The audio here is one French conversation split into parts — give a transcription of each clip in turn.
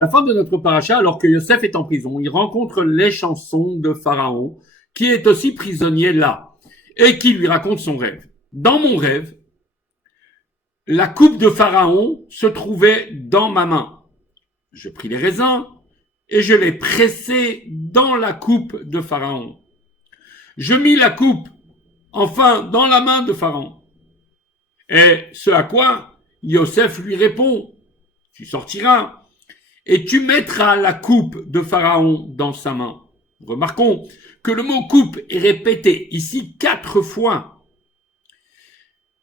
La fin de notre paracha, alors que Yosef est en prison, il rencontre les chansons de Pharaon, qui est aussi prisonnier là, et qui lui raconte son rêve. Dans mon rêve, la coupe de Pharaon se trouvait dans ma main. Je pris les raisins et je les pressai dans la coupe de Pharaon. Je mis la coupe, enfin, dans la main de Pharaon. Et ce à quoi Yosef lui répond, tu sortiras et tu mettras la coupe de Pharaon dans sa main. Remarquons que le mot coupe est répété ici 4 fois.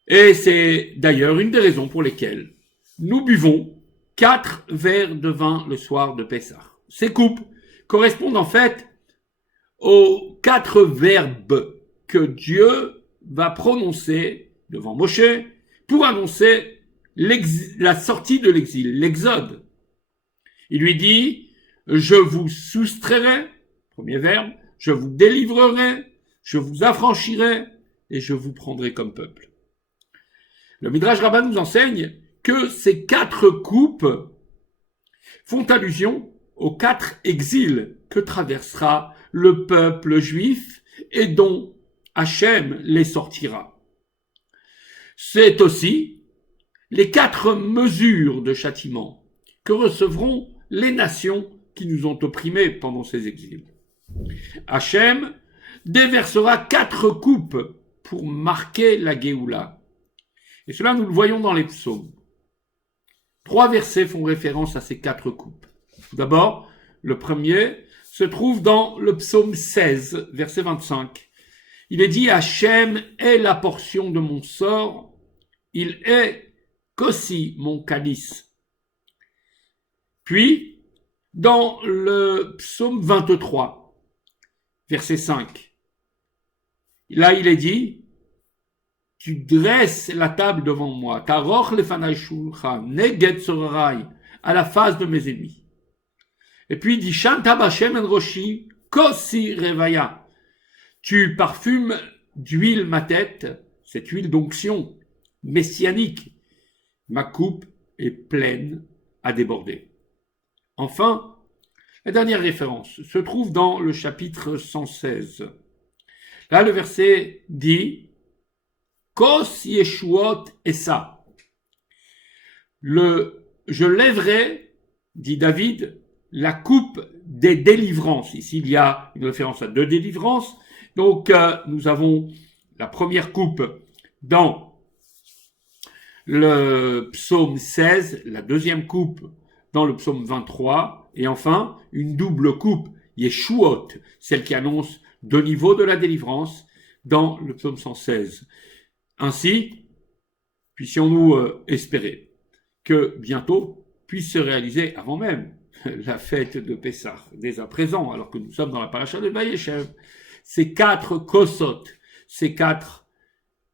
Et c'est d'ailleurs une des raisons pour lesquelles nous buvons 4 verres de vin le soir de Pessah. Ces coupes correspondent en fait aux 4 verbes que Dieu va prononcer devant Moshe pour annoncer la sortie de l'exil, l'exode. Il lui dit, je vous soustrairai, premier verbe, je vous délivrerai, je vous affranchirai et je vous prendrai comme peuple. Le Midrash Rabbah nous enseigne que ces 4 coupes font allusion aux 4 exils que traversera le peuple juif et dont Hachem les sortira. C'est aussi les 4 mesures de châtiment que recevront les nations qui nous ont opprimés pendant ces exils. Hachem déversera 4 coupes pour marquer la Géoula. Et cela, nous le voyons dans les psaumes. 3 versets font référence à ces 4 coupes. Tout d'abord, le premier se trouve dans le psaume 16, verset 25. Il est dit, Hachem est la portion de mon sort, il est qu'aussi mon calice. Puis, dans le psaume 23, verset 5, là il est dit, tu dresses la table devant moi, taroch lefanai shulchan, neged tzorarai, à la face de mes ennemis. Et puis il dit, shanta b'Hashem en roshi, kosi revaya, tu parfumes d'huile ma tête, cette huile d'onction messianique, ma coupe est pleine à déborder. Enfin, la dernière référence se trouve dans le chapitre 116. Là, le verset dit Kos Yeshuot Essa. Je lèverai, dit David, la coupe des délivrances. Ici, il y a une référence à 2 délivrances. Donc, nous avons la première coupe dans le psaume 16, la deuxième coupe dans le psaume 23, et enfin, une double coupe, Yeshuot, celle qui annonce 2 niveaux de la délivrance, dans le psaume 116. Ainsi, puissions-nous espérer que bientôt puisse se réaliser, avant même la fête de Pessah, dès à présent, alors que nous sommes dans la paracha de Vayeshev, ces 4 kosot, ces 4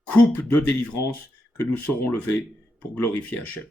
coupes de délivrance que nous saurons lever pour glorifier Hachem.